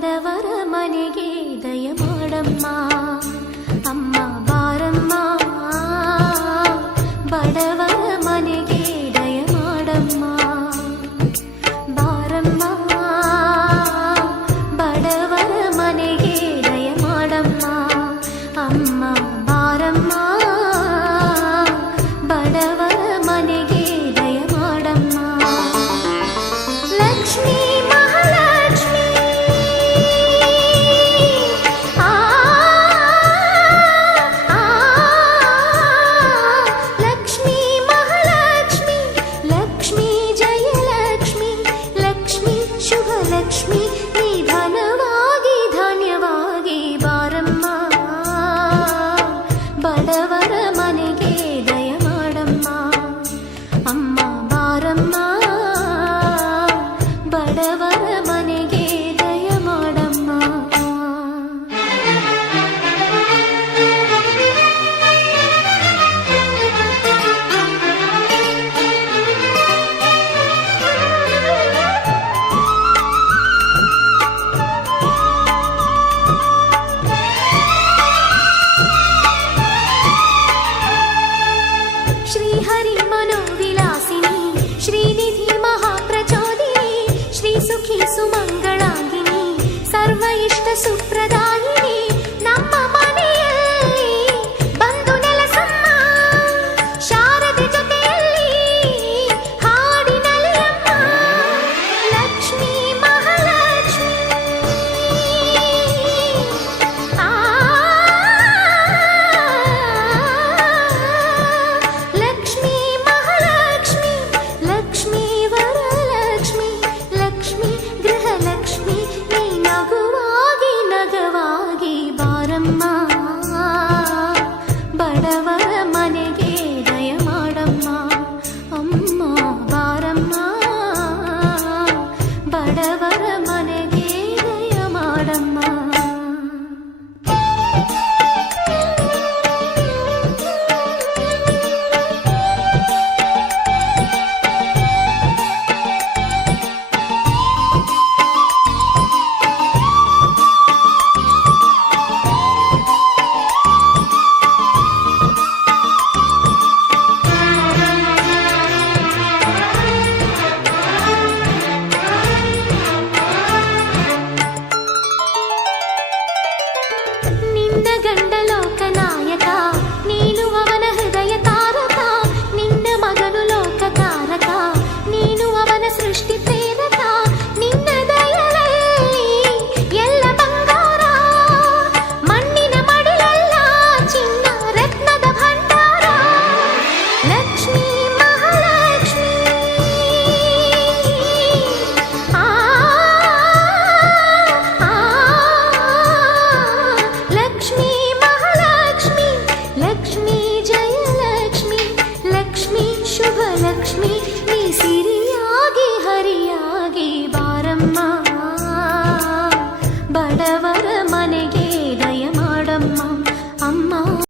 ಬಡವರ ಮನೆಗೆ ದಯ ಮಾಡಮ್ಮ ಅಮ್ಮ ಬಾರಮ್ಮ ಬಡವರ ಮನೆಗೆ ದಯ ಮಾಡಮ್ಮ ಬಾರಮ್ಮ ಬಡವರ ಮನೆಗೆ ದಯ ಮಾಡಮ್ಮ ಅಮ್ಮ ಬಾರಮ್ಮ ಬಡವರ ಮನೆಗೆ ದಯ ಮಾಡಮ್ಮ ಲಕ್ಷ್ಮೀ ಲಕ್ಷ್ಮಿ ನಿಧನವಾಗಿ ಧಾನ್ಯವಾಗಿ ಬಾರಮ್ಮ ಬಡವರ ಮನೆಗೆ ದಯ ಮಾಡಮ್ಮ ಅಮ್ಮ ಬಾರಮ್ಮ ಬಡವರ ಮನೆಗೆ ದಯ ಮಾಡಮ್ಮ श्रीहरि मनोविलासिनी श्रीनिधि महाप्रचोदिनी श्री सुखी सुमंगलांगिनी सर्व इष्ट सुख